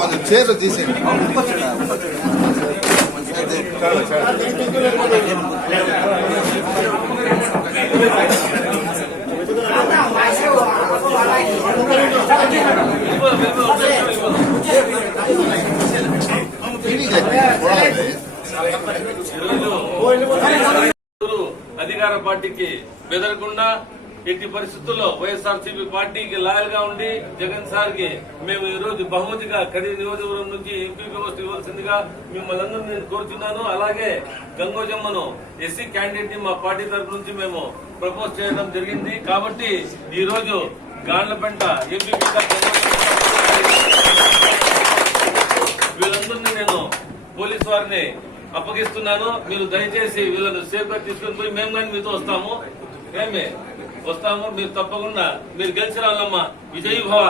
వాళ్ళు చీరలు తీసేయండి. అధికార పార్టీకి బెదరకుండా ఎట్టి పరిస్థితుల్లో వైఎస్ఆర్సీపీ పార్టీకి లాయల్ గా ఉండి జగన్ సార్ కి మేము ఈ రోజు బహుమతిగా కడి నియోజకవర్గం నుంచి ఎంపీ వ్యవస్థ ఇవ్వాల్సిందిగా మిమ్మల్ని అందరూ నేను కోరుతున్నాను. అలాగే గంగోజమ్మను ఎస్సీ క్యాండిడేట్ ని మా పార్టీ తరఫు నుంచి మేము ప్రపోజ్ చేయడం జరిగింది. కాబట్టి ఈ రోజు గాండ్లపెంట ఎంపీ వీళ్ళందరినీ నేను పోలీసు వారిని అప్పగిస్తున్నాను. మీరు దయచేసి వీళ్ళను సేఫ్ గా తీసుకుని పోయి మేము కానీ మీతో వస్తాము. మీరు తప్పకుండా మీరు గెలిచి రావాలమ్మా. విజయీ భవ.